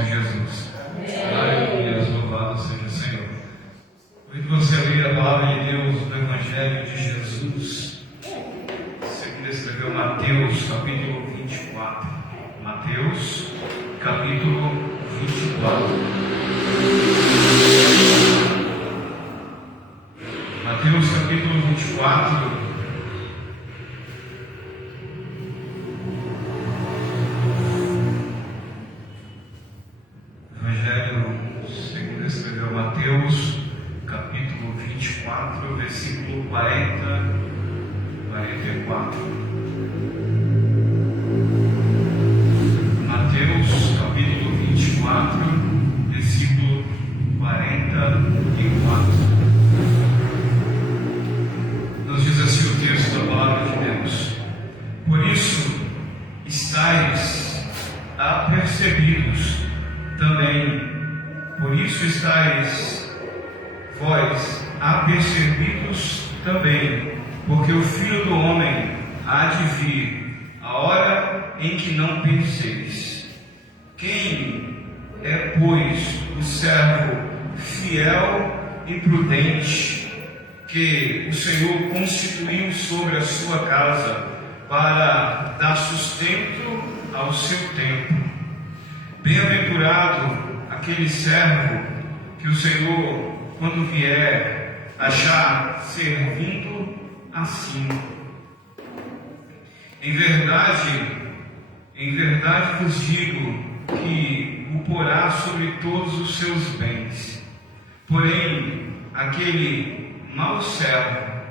Senhor Jesus. Aleluia, louvado seja o Senhor. Hoje você abrir a palavra de Deus no Evangelho de Jesus, segundo escreveu Mateus, capítulo 24. Mateus, capítulo 24. Mateus, capítulo 24. Mateus, capítulo 24, versículo 40, 44. Mateus, capítulo 24, versículo 44. Nos diz assim o texto da palavra de Deus: por isso estáis apercebidos também. Por isso estáis vós apercebidos também, porque o Filho do Homem há de vir a hora em que não penseis. Quem é, pois, o servo fiel e prudente que o Senhor constituiu sobre a sua casa para dar sustento ao seu tempo? Bem-aventurado aquele servo que o Senhor, quando vier, achar servindo assim. Em verdade vos digo que o porá sobre todos os seus bens. Porém, aquele mau servo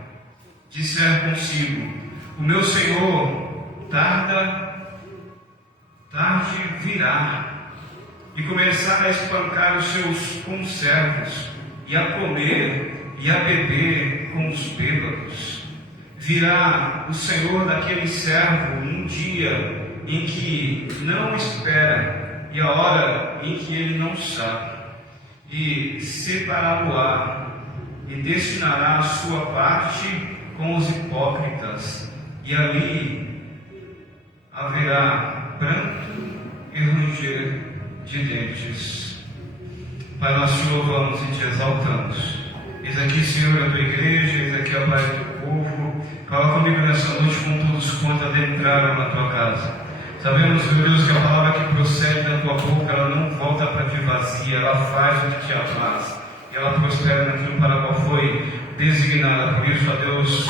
disser consigo: o meu Senhor tarde virá, e começar a espancar os seus conservos, e a comer e a beber com os bêbados. Virá o Senhor daquele servo num dia em que não espera, e a hora em que ele não sabe, e separá-lo-á, e destinará a sua parte com os hipócritas, e ali haverá pranto e ranger de dentes. Pai, nós te louvamos e te exaltamos. Eis aqui, Senhor, a tua igreja, eis aqui a paz do teu povo. Fala comigo nessa noite com todos quantos adentraram na tua casa. Sabemos, meu Deus, que a palavra que procede da tua boca, ela não volta para ti vazia, ela faz o que te apraz, e ela prospera naquilo para qual foi designada. Por isso, ó Deus,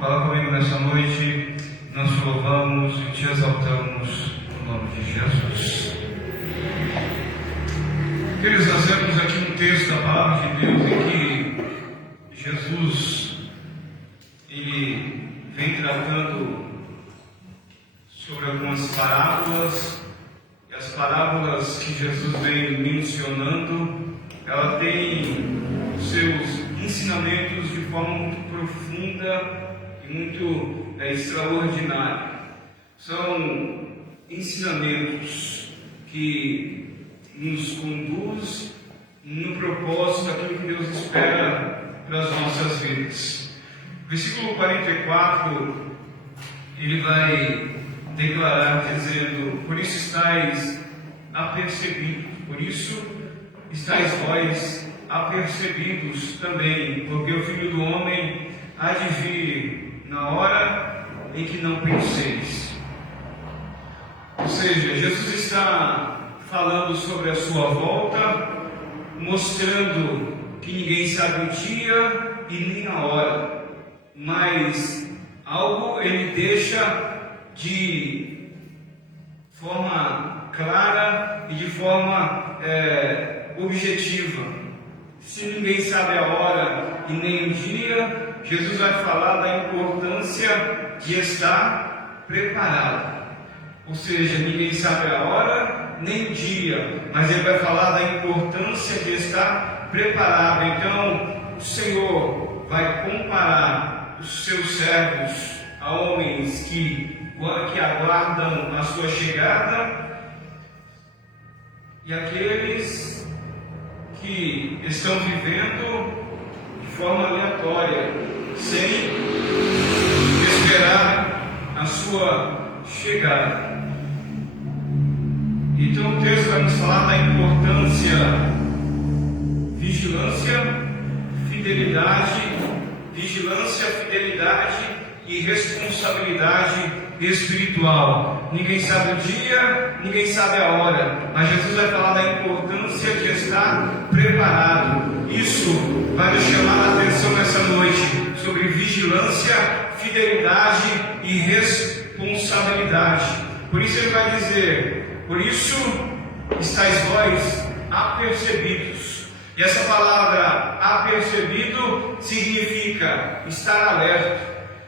fala comigo nessa noite. Nós te louvamos e te exaltamos no nome de Jesus. Queridos, nós temos aqui um texto da palavra de Deus em que Jesus ele vem tratando sobre algumas parábolas, e as parábolas que Jesus vem mencionando, ela tem seus ensinamentos de forma muito profunda e muito extraordinária. São ensinamentos que nos conduz no propósito daquilo que Deus espera para as nossas vidas. Versículo 44, ele vai declarar dizendo: por isso estáis apercebidos, por isso estáis vós apercebidos também, porque o Filho do Homem há de vir na hora em que não penseis. Ou seja, Jesus está falando sobre a sua volta, mostrando que ninguém sabe o dia e nem a hora, mas algo ele deixa de forma clara e de forma objetiva. Se ninguém sabe a hora e nem o dia, Jesus vai falar da importância de estar preparado. Ou seja, ninguém sabe a hora nem o dia, mas ele vai falar da importância de estar preparado. Então, o Senhor vai comparar os seus servos a homens que aguardam a sua chegada e aqueles que estão vivendo de forma aleatória, sem esperar a sua chegada. Então o texto vai nos falar da importância vigilância, fidelidade e responsabilidade espiritual. Ninguém sabe o dia, ninguém sabe a hora, mas Jesus vai falar da importância de estar preparado. Isso vai nos chamar a atenção nessa noite sobre vigilância, fidelidade e responsabilidade. Por isso ele vai dizer: por isso estáis vós apercebidos. E essa palavra apercebido significa estar alerta,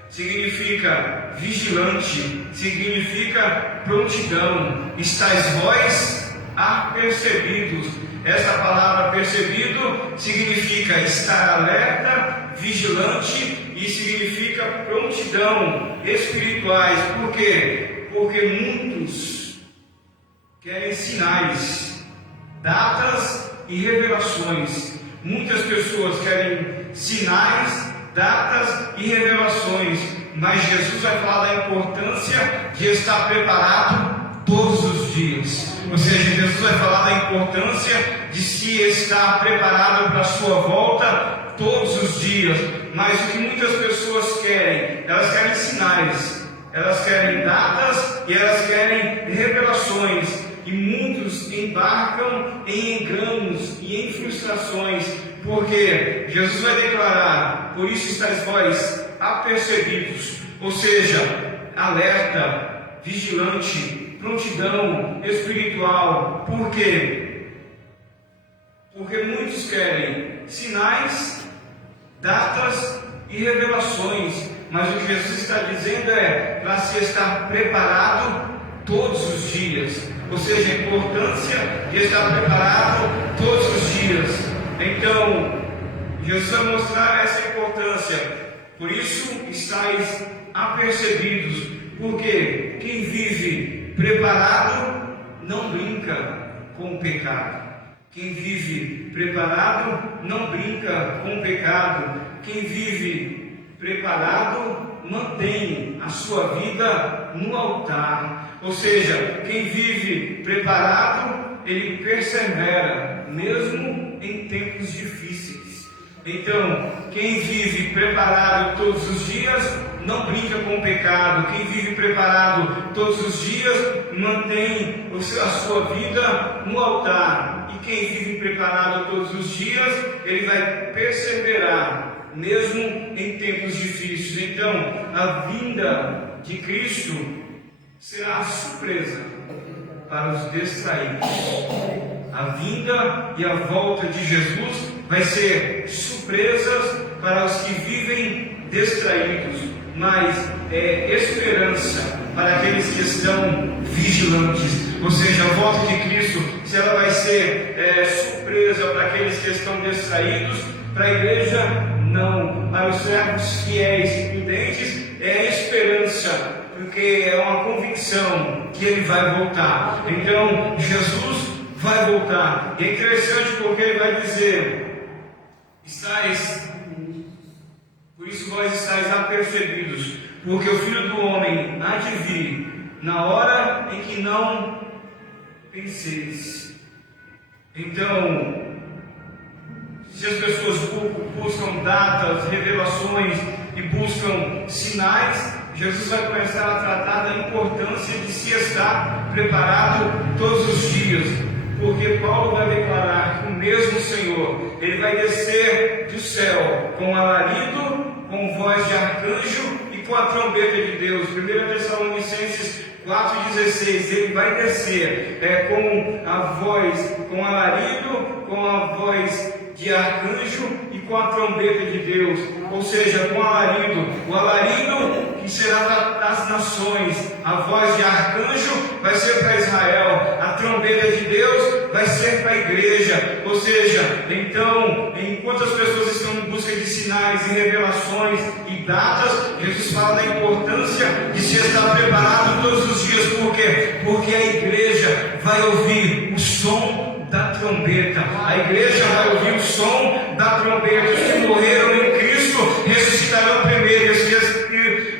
significa vigilante, significa prontidão. Estáis vós apercebidos. Essa palavra percebido significa estar alerta, vigilante e significa prontidão espirituais. Por quê? Porque muitos querem sinais, datas e revelações. Muitas pessoas querem sinais, datas e revelações, mas Jesus vai falar da importância de estar preparado todos os dias. Ou seja, Jesus vai falar da importância de se estar preparado para a sua volta todos os dias. Mas o que muitas pessoas querem? Elas querem sinais, elas querem datas e elas querem revelações. E muitos embarcam em enganos e em frustrações, porque Jesus vai declarar: por isso estáis vós apercebidos, ou seja, alerta, vigilante, prontidão espiritual. Por quê? Porque muitos querem sinais, datas e revelações, mas o que Jesus está dizendo é para se estar preparado todos os dias. Ou seja, a importância de estar preparado todos os dias. Então, Jesus vai mostrar essa importância. Por isso, estáis apercebidos. Porque quem vive preparado não brinca com o pecado. Quem vive preparado não brinca com o pecado. Quem vive preparado mantém a sua vida no altar. Ou seja, quem vive preparado, ele persevera, mesmo em tempos difíceis. Então, quem vive preparado todos os dias, não brinca com o pecado. Quem vive preparado todos os dias, mantém a sua vida no altar. E quem vive preparado todos os dias, ele vai perseverar, mesmo em tempos difíceis. Então, a vinda de Cristo será surpresa para os distraídos. A vinda e a volta de Jesus vai ser surpresas para os que vivem distraídos, mas é esperança para aqueles que estão vigilantes. Ou seja, a volta de Cristo, se ela vai ser surpresa para aqueles que estão distraídos, para a igreja não. Para os servos fiéis e prudentes é esperança, porque é uma convicção que ele vai voltar. Então, Jesus vai voltar. E é interessante porque ele vai dizer: por isso vós estáis apercebidos, porque o Filho do Homem há de vir na hora em que não penseis. Então, se as pessoas buscam datas, revelações e buscam sinais, Jesus vai começar a tratar da importância de se estar preparado todos os dias. Porque Paulo vai declarar que o mesmo Senhor, ele vai descer do céu com alarido, com voz de arcanjo e com a trombeta de Deus. 1 Tessalonicenses 4,16, ele vai descer com a voz, com alarido, com a voz de arcanjo e com a trombeta de Deus. Ou seja, com alarido. O alarido que será das nações. A voz de arcanjo vai ser para Israel. A trombeta de Deus vai ser para a igreja. Ou seja, então, enquanto as pessoas estão em busca de sinais e revelações e datas, Jesus fala da importância de se estar preparado todos os dias. Por quê? Porque a igreja vai ouvir o som da trombeta. A igreja vai ouvir o som da trombeta. Os que morreram em Cristo ressuscitarão primeiro.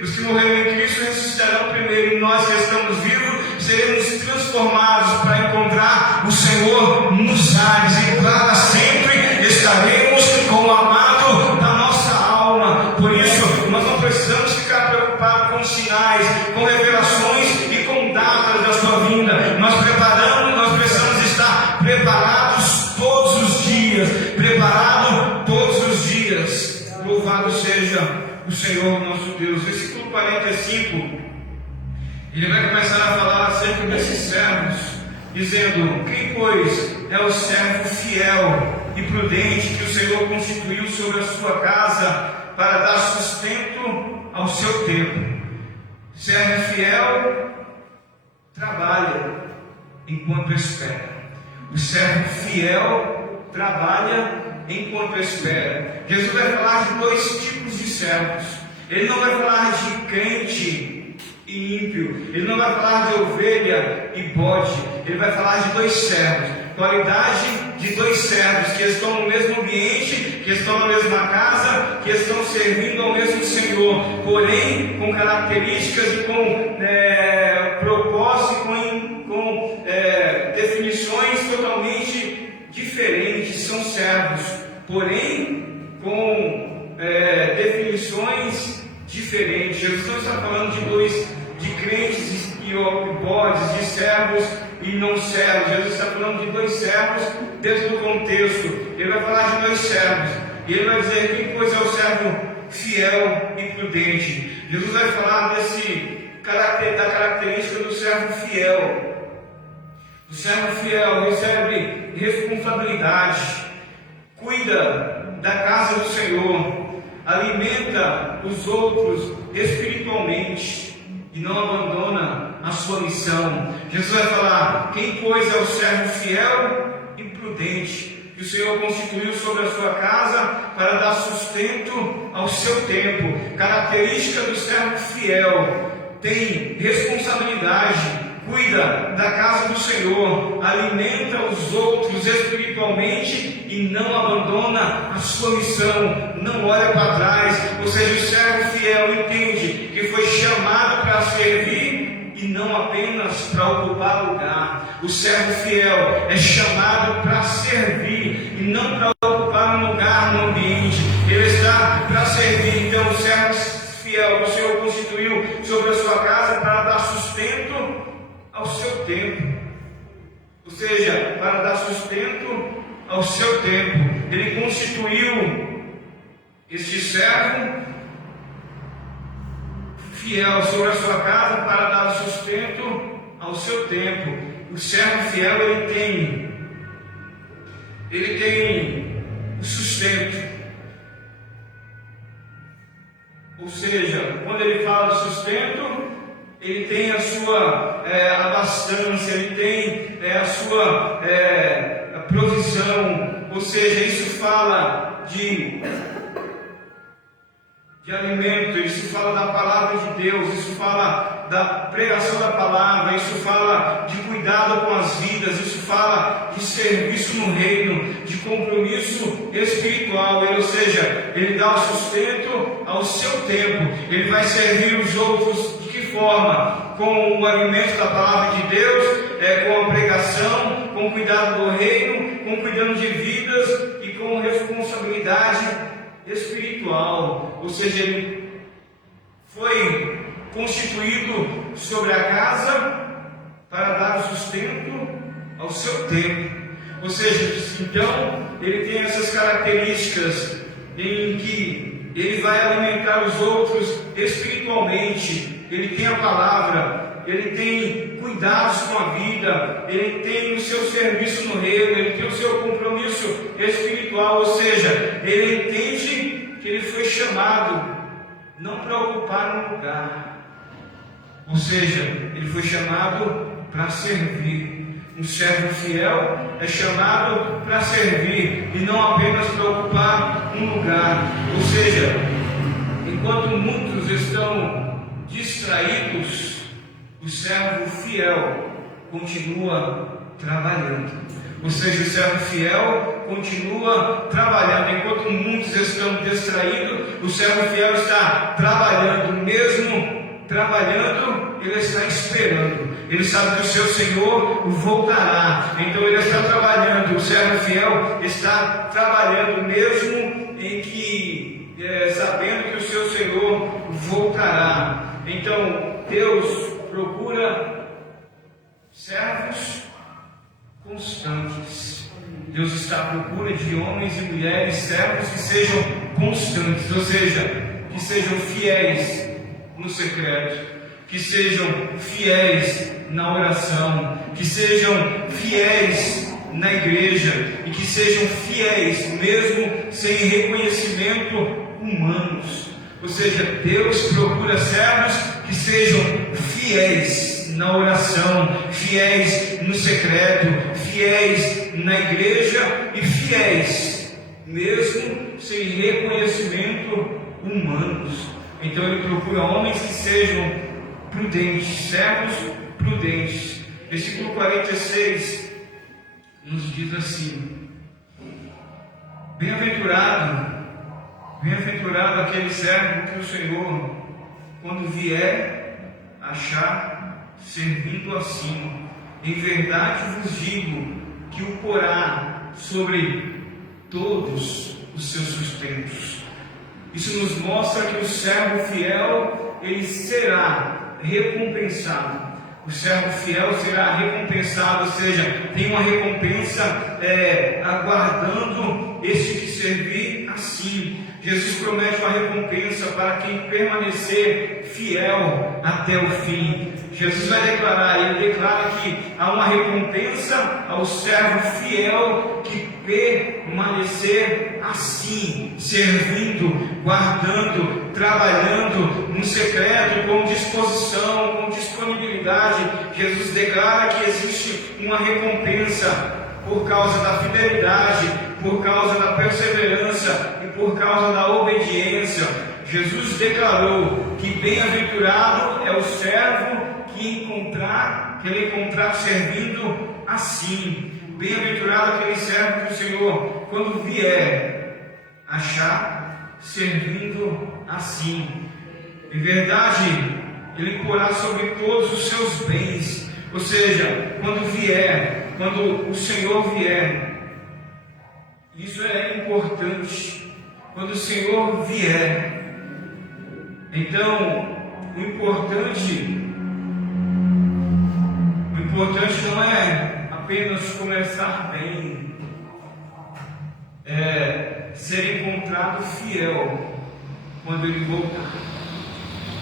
Os que morreram em Cristo ressuscitarão primeiro. E nós que estamos vivos seremos transformados para encontrar o Senhor nos ares. E para sempre estaremos com o amado da o Senhor nosso Deus. Versículo 45, ele vai começar a falar acerca desses servos, dizendo: quem, pois, é o servo fiel e prudente que o Senhor constituiu sobre a sua casa para dar sustento ao seu tempo? Servo fiel trabalha enquanto espera. O servo fiel trabalha enquanto espera. Jesus vai falar de dois tipos de servos. Ele não vai falar de crente e ímpio. Ele não vai falar de ovelha e bode. Ele vai falar de dois servos. Qualidade de dois servos que estão no mesmo ambiente, que estão na mesma casa, que estão servindo ao mesmo Senhor, porém com características e com propósito, com definições totalmente diferentes. São servos, porém com definições diferentes. Jesus não está falando de crentes e bodes, de servos e não servos. Jesus está falando de dois servos dentro do contexto. Ele vai falar de dois servos e ele vai dizer quem, pois, é o servo fiel e prudente. Jesus vai falar da característica do servo fiel. O servo fiel recebe responsabilidade, cuida da casa do Senhor, alimenta os outros espiritualmente e não abandona a sua missão. Jesus vai falar: quem, pois, é o servo fiel e prudente que o Senhor constituiu sobre a sua casa para dar sustento ao seu tempo. Característica do servo fiel: tem responsabilidade, cuida da casa do Senhor, alimenta os outros espiritualmente e não abandona a sua missão, não olha para trás. Ou seja, o servo fiel entende que foi chamado para servir e não apenas para ocupar lugar. O servo fiel é chamado para servir e não para ocupar um lugar no ambiente. Ele está para servir. Então, o servo fiel que o Senhor constituiu sobre a sua casa para dar sustento ao seu tempo, ou seja, para dar sustento ao seu tempo. Ele constituiu este servo fiel sobre a sua casa para dar sustento ao seu tempo. O servo fiel, ele tem o sustento. Ou seja, quando ele fala de sustento, ele tem a sua abastança, ele tem a sua provisão. Ou seja, isso fala de alimento, isso fala da palavra de Deus, isso fala da pregação da palavra, isso fala de cuidado com as vidas, isso fala de serviço no reino, de compromisso espiritual. Ou seja, ele dá o sustento ao seu tempo. Ele vai servir os outros de que forma? Com o alimento da palavra de Deus, com a pregação, com o cuidado do reino, com cuidando de vidas e com responsabilidade espiritual. Ou seja, ele foi constituído sobre a casa para dar sustento ao seu tempo. Ou seja, então ele tem essas características em que ele vai alimentar os outros espiritualmente. Ele tem a palavra, ele tem cuidados com a vida, ele tem o seu serviço no reino, ele tem o seu compromisso espiritual. Ou seja, ele entende que ele foi chamado não para ocupar um lugar, ou seja, ele foi chamado para servir. Um servo fiel é chamado para servir e não apenas para ocupar um lugar. Ou seja, enquanto muitos estão distraídos, o servo fiel continua trabalhando. Ou seja, o servo fiel continua trabalhando. Enquanto muitos estão distraídos, o servo fiel está trabalhando. Mesmo trabalhando, ele está esperando. Ele sabe que o seu Senhor voltará. Então ele está trabalhando. O servo fiel está trabalhando mesmo em que sabendo que o seu Senhor voltará. Então Deus procura servos constantes. Deus está à procura de homens e mulheres servos que sejam constantes, ou seja, que sejam fiéis no secreto, que sejam fiéis na oração, que sejam fiéis na igreja e que sejam fiéis mesmo sem reconhecimento humanos. Ou seja, Deus procura servos que sejam fiéis na oração, fiéis no secreto, fiéis na igreja e fiéis mesmo sem reconhecimento humanos. Então ele procura homens que sejam prudentes, servos prudentes. Versículo 46 nos diz assim: bem-aventurado aquele servo que o Senhor, quando vier, achar servindo assim. Em verdade vos digo que o porá sobre todos os seus sustentos. Isso nos mostra que o servo fiel, ele será recompensado. O servo fiel será recompensado, ou seja, tem uma recompensa aguardando este que servir assim. Jesus promete uma recompensa para quem permanecer fiel até o fim. Jesus vai declarar, ele declara que há uma recompensa ao servo fiel que permanecer assim, servindo, guardando, trabalhando no secreto, com disposição, com disponibilidade. Jesus declara que existe uma recompensa por causa da fidelidade, por causa da perseverança e por causa da obediência. Jesus declarou que bem-aventurado é o servo que ele encontrar servindo assim. Bem-aventurado aquele servo que o Senhor, quando vier, achar servindo assim. Em verdade, ele porá sobre todos os seus bens. Ou seja, quando o Senhor vier, isso é importante. Quando o Senhor vier, então o importante não é apenas começar bem, é ser encontrado fiel quando ele voltar.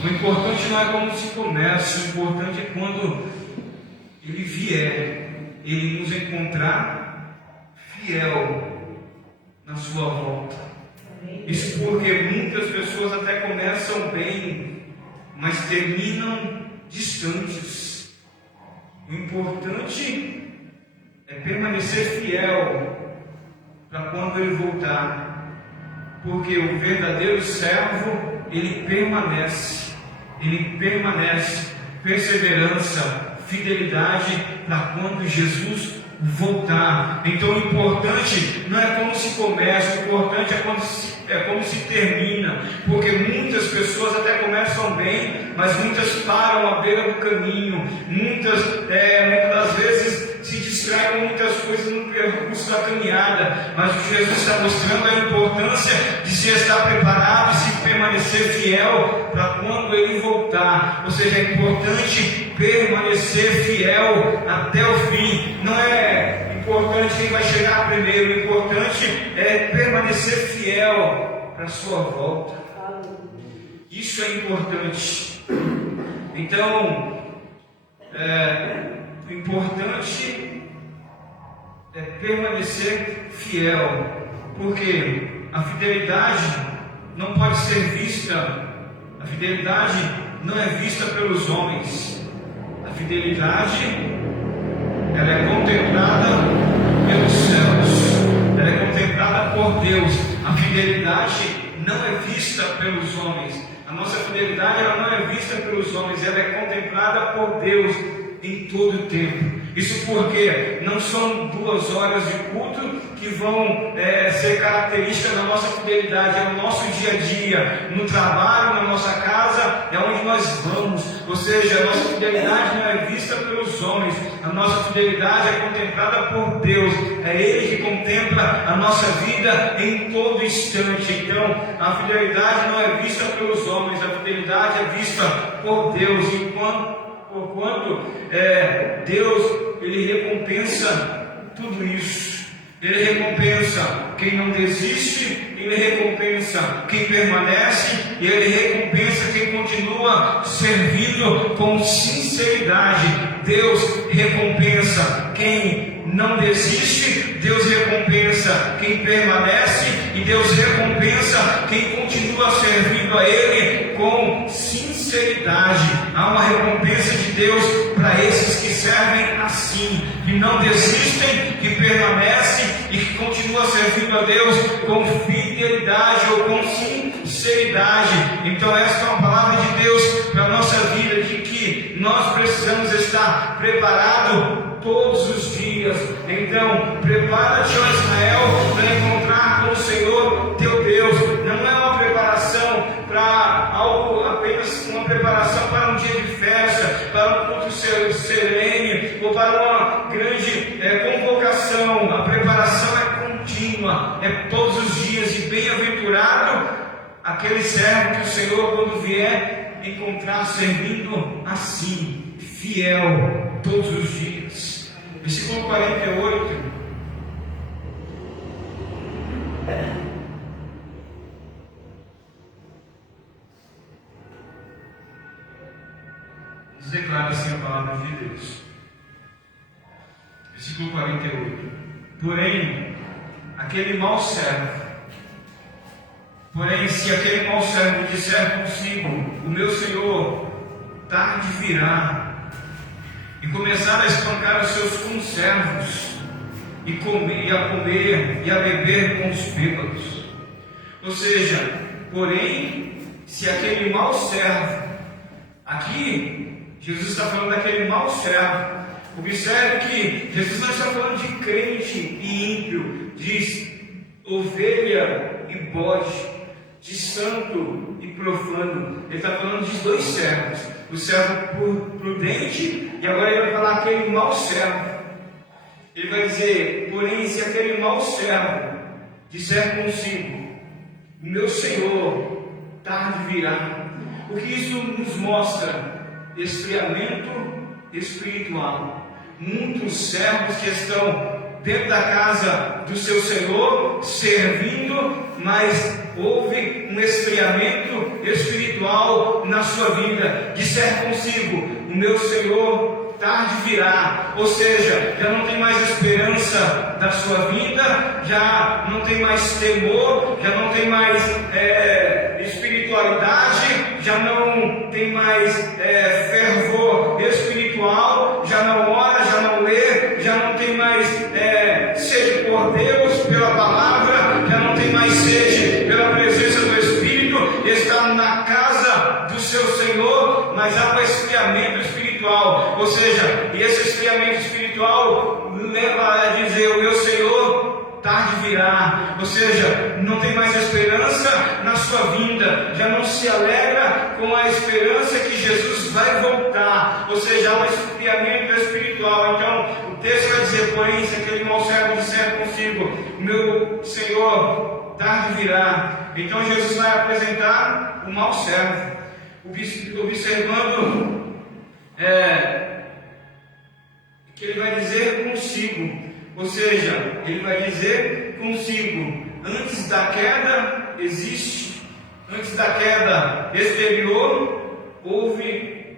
O importante não é como se começa, o importante é quando ele vier, ele nos encontrar fiel na sua volta. Isso porque muitas pessoas até começam bem, mas terminam distantes. O importante é permanecer fiel para quando ele voltar, porque o verdadeiro servo, ele permanece, perseverança, fidelidade para quando Jesus voltar. Então o importante não é como se começa, o importante é como se termina, porque muitas pessoas até começam bem, mas muitas param à beira do caminho, muitas das vezes se distraem com muitas coisas no percurso da caminhada. Mas o que Jesus está mostrando é a importância de se estar preparado e se permanecer fiel para quando ele voltar. Ou seja, é importante permanecer fiel até o fim. Não é importante quem vai chegar primeiro, o importante é permanecer fiel para a sua volta. Isso é importante. Então, o importante é permanecer fiel, porque a fidelidade não pode ser vista, a fidelidade não é vista pelos homens, a fidelidade ela é contemplada pelos céus, ela é contemplada por Deus. A fidelidade não é vista pelos homens, a nossa fidelidade ela não é vista pelos homens, ela é contemplada por Deus em todo o tempo. Isso porque não são 2 horas de culto que vão ser características da nossa fidelidade, é o nosso dia a dia, no trabalho, na nossa casa, é onde nós vamos. Ou seja, a nossa fidelidade não é vista pelos homens, a nossa fidelidade é contemplada por Deus, é Ele que contempla a nossa vida em todo instante. Então, a fidelidade não é vista pelos homens, a fidelidade é vista por Deus, porquanto Deus, Ele recompensa tudo isso. Ele recompensa quem não desiste, Ele recompensa quem permanece, e Ele recompensa quem continua servindo com sinceridade. Deus recompensa quem não desiste, Deus recompensa quem permanece, e Deus recompensa quem continua servindo a Ele com sinceridade. Há uma recompensa de Deus para esses que servem assim, que não desistem, que permanecem e que continuam servindo a Deus com fidelidade ou com sinceridade. Então esta é uma palavra de Deus para a nossa vida, de que nós precisamos estar preparados todos os dias. Então prepara-te, ó Israel, para encontrar com o Senhor teu Deus. Não é uma preparação para algo, apenas uma preparação para um dia de festa, para um culto serene ou para uma grande convocação. A preparação é contínua, é todos os dias. E bem-aventurado aquele servo que o Senhor, quando vier, encontrar servindo assim, fiel, todos os dias. Versículo 48. Declara assim a palavra de Deus. Versículo 48. Porém, se aquele mau servo disser consigo: o meu Senhor tarde virá, e começar a espancar os seus conservos, e a comer e a beber com os bêbados. Ou seja, porém, se aquele mau servo, aqui Jesus está falando daquele mau servo. Observe que Jesus não está falando de crente e ímpio, de ovelha e bode, de santo e profano. Ele está falando de dois servos: o servo prudente, e agora ele vai falar aquele mau servo. Ele vai dizer: porém, se aquele mau servo disser consigo: o meu Senhor tarde virá. O que isso nos mostra? Esfriamento espiritual. Muitos servos que estão dentro da casa do seu Senhor, servindo, mas houve um esfriamento espiritual na sua vida. Disser consigo: o meu Senhor tarde virá. Ou seja, já não tem mais esperança da sua vida, já não tem mais temor, já não tem mais espiritualidade, já não tem mais fervor espiritual, já não ora, já não lê, já não tem mais sede por Deus, pela palavra, já não tem mais sede pela presença do Espírito. Está na casa do seu Senhor, mas há um esfriamento espiritual. Ou seja, e esse esfriamento espiritual leva a dizer: o meu Senhor tarde virá. Ou seja, não tem mais esperança na sua vinda, já não se alegra com a esperança que Jesus vai voltar. Ou seja, há um esfriamento espiritual. Então o texto vai dizer: porém, se aquele mau servo disser consigo: meu Senhor tarde virá. Então Jesus vai apresentar o mau servo, observando que ele vai dizer consigo. Ou seja, ele vai dizer consigo: antes da queda antes da queda exterior, houve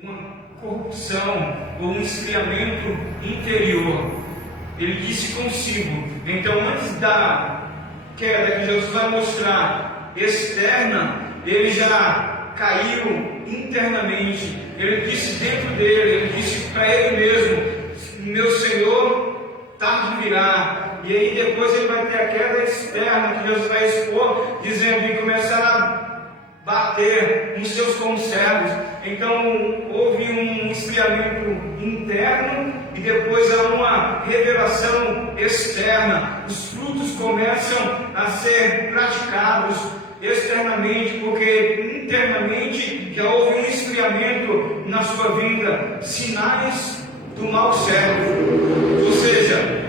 uma corrupção ou um esfriamento interior. Ele disse consigo. Então, antes da queda que Jesus vai mostrar externa, ele já caiu internamente. Ele disse dentro dele, ele disse para ele mesmo: meu Senhor tarde virá. E aí depois ele vai ter a queda externa que Jesus vai expor, dizendo: e começar a bater nos seus conservos. Então houve um esfriamento interno e depois há uma revelação externa. Os frutos começam a ser praticados externamente, porque internamente já houve um esfriamento na sua vida. Sinais do mau servo. Ou seja,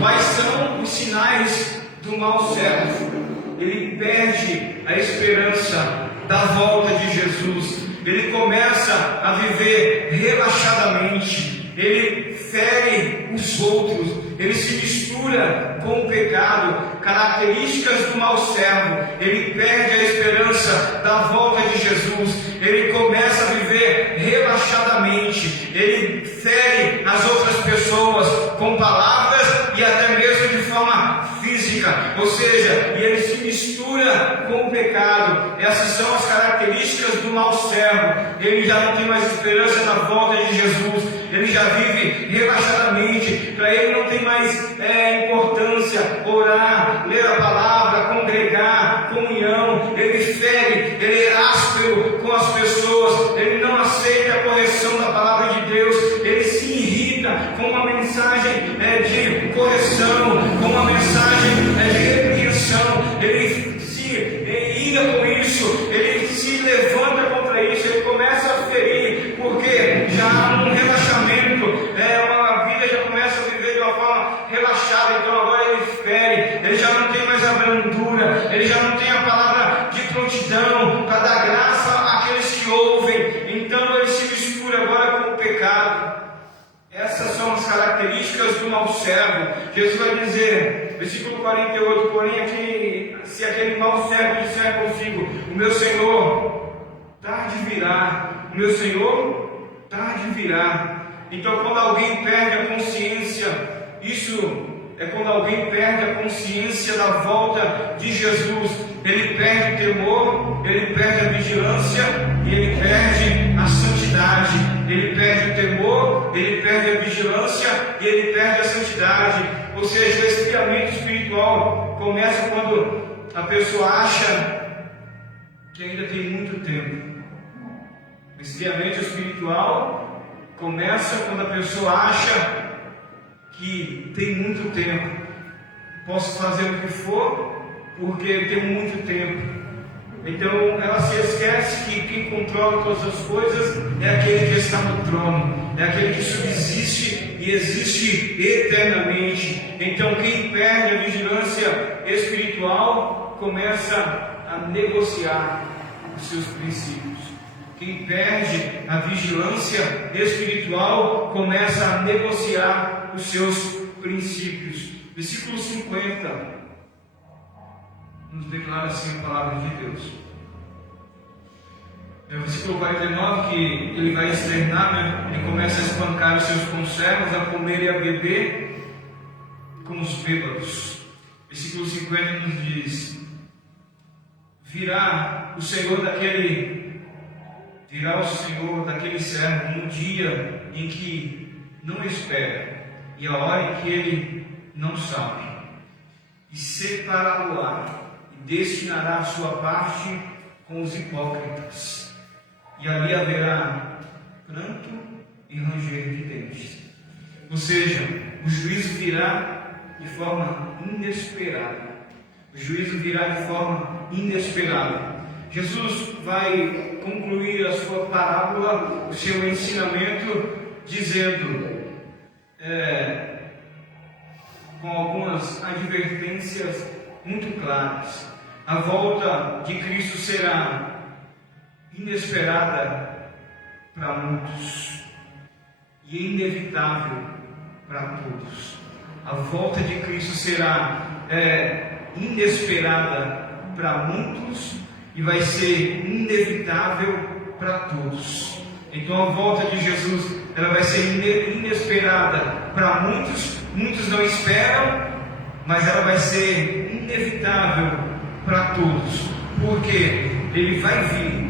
quais são os sinais do mau servo? Ele perde a esperança da volta de Jesus. Ele começa a viver relaxadamente. ele fere os outros, ele se mistura com o pecado, características do mau servo. Ele perde a esperança da volta de Jesus, ele começa a viver relaxadamente, ele fere as outras pessoas com palavras e até mesmo de forma física, ou seja, e ele se mistura com o pecado. Essas são as características do mau servo. Ele já não tem mais esperança na volta de Jesus, ele já vive relaxadamente, para ele não tem mais importância orar, ler a palavra, congregar, comunhão. Ele fere, ele é áspero com as pessoas, ele não aceita a correção da palavra de Deus, ele se irrita com uma mensagem de correção, com uma mensagem de repreensão, ele se ira com isso, ele se levanta contra isso, ele começa a ferir, porque já há um relaxamento, a vida já começa a viver de uma forma relaxada. Então agora ele fere, ele já não tem mais a brandura, ele já não tem a palavra de prontidão para dar graça àqueles que ouvem. Então ele se mistura agora com o pecado. Essas são as características do mau servo. Jesus vai dizer, versículo 48, porém se aquele mau servo disser consigo, o meu Senhor tarde virá, o meu Senhor tarde virá. Então quando alguém perde a consciência, isso é quando alguém perde a consciência da volta de Jesus, ele perde o temor, ele perde a vigilância e ele perde a santidade. Ele perde o temor, ele perde a vigilância e ele perde a santidade. Ou seja, o esfriamento espiritual começa quando a pessoa acha que ainda tem muito tempo. O esfriamento espiritual começa quando a pessoa acha que tem muito tempo, posso fazer o que for porque tenho muito tempo. Então ela se esquece que quem controla todas as coisas é aquele que está no trono, é aquele que subsiste e existe eternamente. Então quem perde a vigilância espiritual começa a negociar os seus princípios. Quem perde a vigilância espiritual começa a negociar os seus princípios. Versículo 50 nos declara assim a palavra de Deus. É o versículo 49 que ele vai externar, ele começa a espancar os seus conservos, a comer e a beber com os bêbados. Versículo 50 nos diz: virá o Senhor daquele servo no dia em que não espera e a hora em que ele não sabe, e separá-lo-á e destinará a sua parte com os hipócritas, e ali haverá pranto e ranger de dentes. Ou seja, o juízo virá de forma inesperada. O juízo virá de forma inesperada. Jesus vai concluir a sua parábola, o seu ensinamento, dizendo, com algumas advertências muito claras: a volta de Cristo será inesperada para muitos e inevitável para todos. A volta de Cristo será inesperada para muitos e vai ser inevitável para todos. Então a volta de Jesus, ela vai ser inesperada para muitos, muitos não esperam, mas ela vai ser inevitável para todos, porque ele vai vir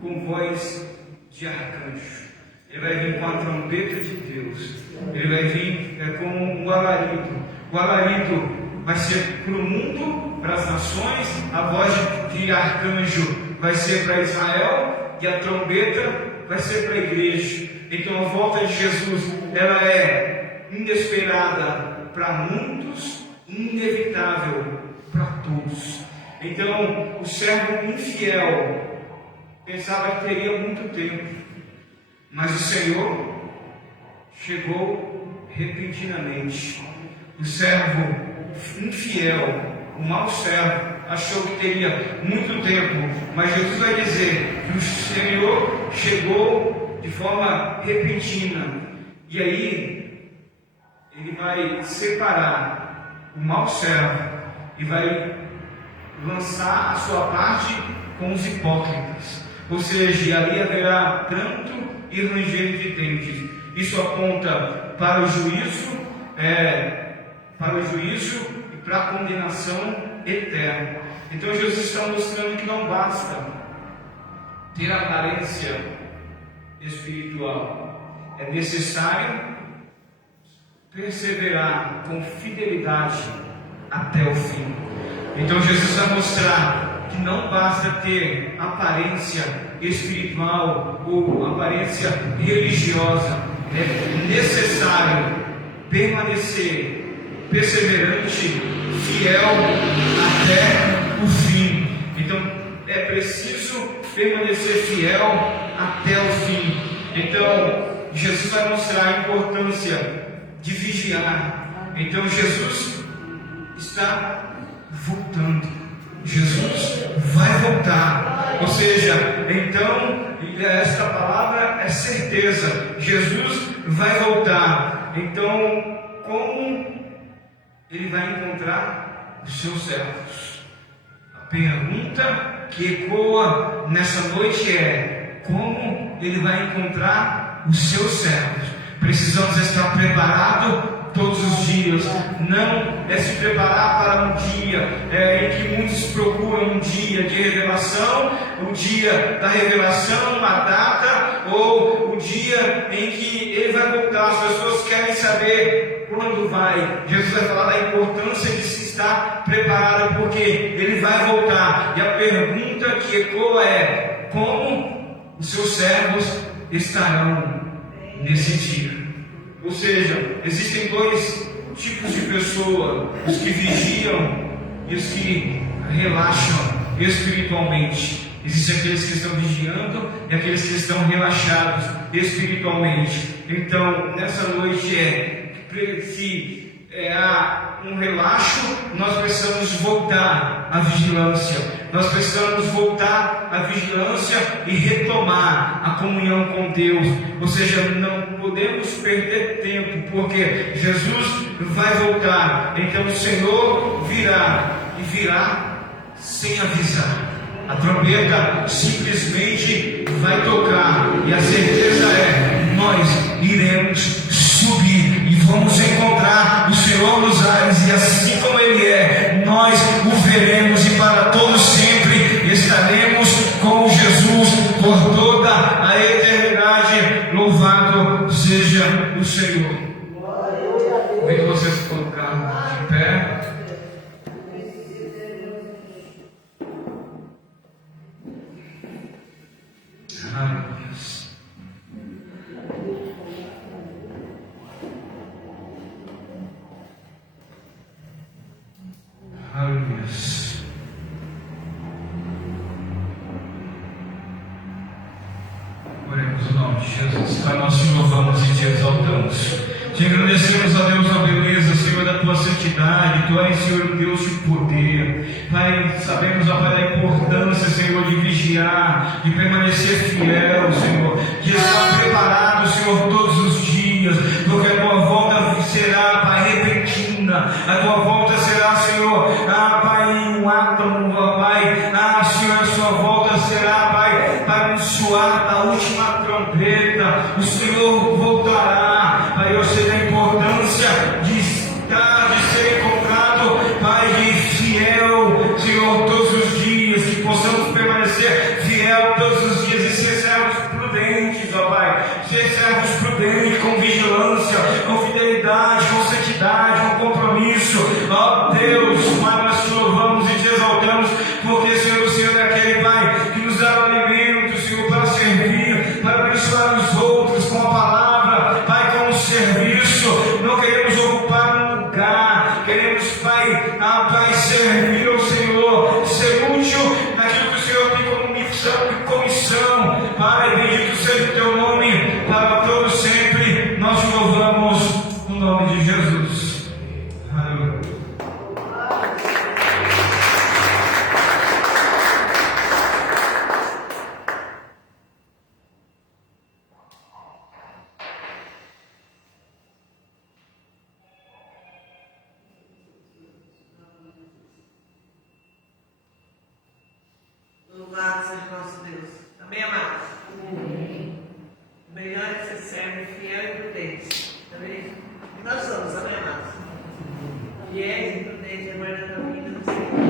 com voz de arcanjo, ele vai vir com a trombeta de Deus, ele vai vir com o alarido. O alarido vai ser para o mundo, para as nações, a voz de arcanjo vai ser para Israel e a trombeta vai ser para a igreja. Então a volta de Jesus, ela é inesperada para muitos, inevitável para todos. Então o servo infiel pensava que teria muito tempo, mas o Senhor chegou repentinamente. O servo infiel, o mau servo, achou que teria muito tempo, mas Jesus vai dizer que o Senhor chegou de forma repentina. E aí, ele vai separar o mau servo e vai lançar a sua parte com os hipócritas. Ou seja, ali haverá pranto e ranger de dentes. Isso aponta para o juízo, e para a condenação eterna. Então Jesus está mostrando que não basta ter aparência espiritual, é necessário perseverar com fidelidade até o fim. Então Jesus vai mostrar que não basta ter aparência espiritual ou aparência religiosa, é necessário permanecer perseverante, fiel até o fim. Então é preciso permanecer fiel até o fim. Então Jesus vai mostrar a importância de vigiar. Então Jesus está voltando. Jesus vai voltar. Ou seja, então esta palavra é certeza. Jesus vai voltar. Então, como ele vai encontrar os seus servos? A pergunta que ecoa nessa noite é: como ele vai encontrar os seus servos? Precisamos estar preparados todos os dias. Não é se preparar para um dia em que muitos procuram um dia de revelação, o dia da revelação, a data, ou o dia em que ele vai voltar. As pessoas querem saber quando vai. Jesus vai falar da importância de se estar preparado, porque ele vai voltar. E a pergunta que ecoa é: como os seus servos estarão nesse dia? Ou seja, existem dois tipos de pessoa: os que vigiam e os que relaxam espiritualmente. Existem aqueles que estão vigiando e aqueles que estão relaxados espiritualmente. Então, nessa noite se há um relaxo, nós precisamos voltar à vigilância. Nós precisamos voltar à vigilância e retomar a comunhão com Deus. Ou seja, não podemos perder tempo, porque Jesus vai voltar. Então o Senhor virá, e virá sem avisar. A trombeta simplesmente vai tocar, e a certeza é: nós iremos subir e vamos encontrar o Senhor nos ares, e assim como Ele é, nós o veremos, e para todos sempre estaremos com Jesus por toda a eternidade. Louvado seja o Senhor. Convido vocês a colocar de pé. Aleluia. Oremos o nome de Jesus. Pai, nós te louvamos e te exaltamos. Te agradecemos, a Deus, a beleza, Senhor, da tua santidade. Tu és, Senhor, Deus de poder. Pai, sabemos, ó Pai, da importância, Senhor, de vigiar, de permanecer fiel, Senhor, de estar preparado, Senhor, todos os dias, porque a tua volta será, Pai, repentina. A tua volta será, Senhor, Pai, um átomo, ó Pai, Senhor, a sua volta será, Pai, para um suar da última trombeta. O Senhor voltará. Pai, eu sei da importância de estar, de ser encontrado, Pai, de fiel, Senhor, todos os dias, que possamos permanecer fiel todos os dias e ser servos prudentes, ó Pai, ser servos prudentes, com vigilância, com fidelidade, com santidade, com compromisso. Ó Deus, Pai, nós te louvamos e te exaltamos, porque, Senhor, o Senhor é aquele, Pai, que nos dá o alimento, Senhor, para servir, para abençoar os outros com a palavra, Pai, com o serviço. Não queremos ocupar um lugar, queremos, Pai, Pai, servir ao Senhor, ser útil naquilo que o Senhor tem como missão e comissão. Pai, bendito seja o teu nome para todos sempre. Nós te louvamos no nome de Jesus. Aleluia. Louvado seja nosso Deus. Amém, amados? Amém. O melhor é ser servo fiel e prudente. Amém? E nós somos, amém, amados? Fiéis e prudentes, guardando a vida do Senhor.